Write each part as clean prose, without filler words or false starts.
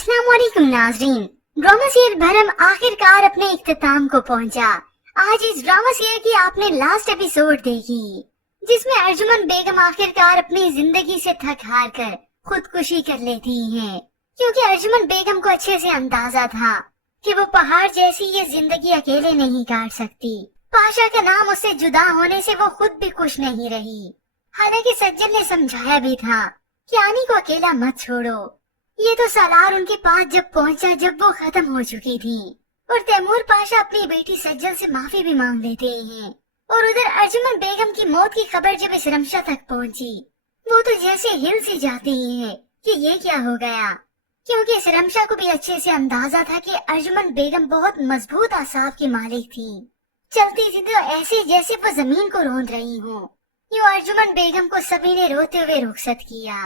अस्सलाम वालेकुम नाज़रीन। ड्रामा सीरियल भरम आखिरकार अपने इख्तिताम को पहुंचा। आज इस ड्रामा सीरियल की आपने लास्ट एपिसोड देखी, जिसमें अर्जुमन बेगम आखिरकार अपनी जिंदगी से थक हार कर खुदकुशी कर लेती हैं, क्योंकि अर्जुमन बेगम को अच्छे से अंदाजा था कि वो पहाड़ जैसी ये जिंदगी अकेले नहीं काट सकती। पाशा का नाम उससे जुदा होने से वो खुद भी खुश नहीं रही। हालांकि सज्जन ने समझाया भी था कि आनी को अकेला मत छोड़ो। ये तो सालार उनके पास जब पहुंचा जब वो खत्म हो चुकी थी, और तैमूर पाशा अपनी बेटी सज्जल से माफी भी मांग लेते हैं। और उधर अर्जुमन बेगम की मौत की खबर जब इस रमशा तक पहुंची, वो तो जैसे हिल सी जाती है कि ये क्या हो गया, क्योंकि इस रमशा को भी अच्छे से अंदाजा था कि अर्जुमन बेगम बहुत मजबूत आसाब की मालिक थी। चलती थी तो ऐसे जैसे वो जमीन को रोंद रही हो। यूं अर्जुमन बेगम को सभी ने रोते हुए रुखसत किया,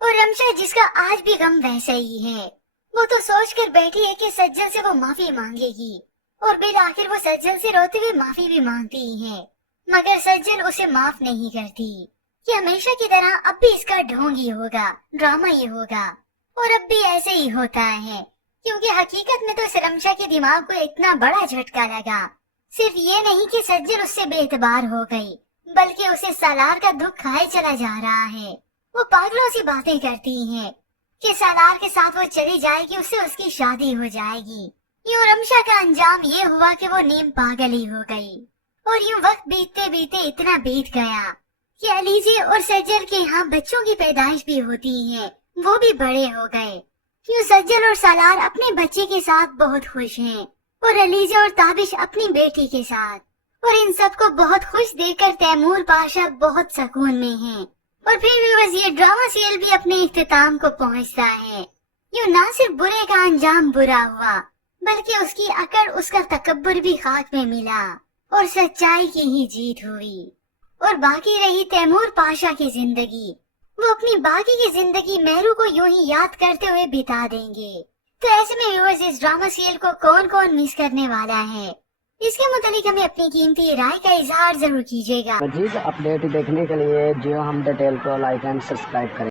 और रमशा जिसका आज भी गम वैसा ही है, वो तो सोच कर बैठी है कि सज्जल से वो माफी मांगेगी, और बिल आखिर वो सज्जल से रोते हुए माफी भी मांगती है, मगर सज्जल उसे माफ नहीं करती कि हमेशा की तरह अब भी इसका ढोंग ही होगा, ड्रामा ही होगा। और अब भी ऐसे ही होता है, क्योंकि हकीकत में तो इस रमशा के दिमाग को इतना बड़ा झटका लगा। सिर्फ ये नहीं कि सज्जल उससे बेएतबार हो गई, बल्कि उसे सालार का दुख खाए चला जा रहा है। वो पागलों सी बातें करती हैं कि सालार के साथ वो चली जाएगी, उससे उसकी शादी हो जाएगी। यूं रमशा का अंजाम ये हुआ कि वो नीम पागल ही हो गई। और यूं वक्त बीतते बीतते इतना बीत गया कि अलीजे और सज्जल के यहाँ बच्चों की पैदाइश भी होती है, वो भी बड़े हो गए। यूं सज्जल और सालार अपने बच्चे के साथ बहुत खुश हैं, और अलीजे और ताबिश अपनी बेटी के साथ। और इन सबको बहुत खुश देखकर तैमूर पाशा बहुत सुकून में है। और फिर भी बस ये ड्रामा सीरियल भी अपने इख्तिताम को पहुंचता है। यूं ना सिर्फ बुरे का अंजाम बुरा हुआ, बल्कि उसकी अकड़, उसका तकब्बुर भी खाक में मिला, और सच्चाई की ही जीत हुई। और बाकी रही तैमूर पाशा की जिंदगी। वो अपनी बाकी की जिंदगी मेहरू को यूं ही याद करते हुए बिता देंगे। तो ऐसे में व्यूअर्स, इस ड्रामा सीरियल को कौन कौन मिस करने वाला है, इसके मुतालिक हमें अपनी कीमती राय का इजहार जरूर कीजिएगा। मजीद अपडेट देखने के लिए जियो हम डिटेल को लाइक एंड सब्सक्राइब करें।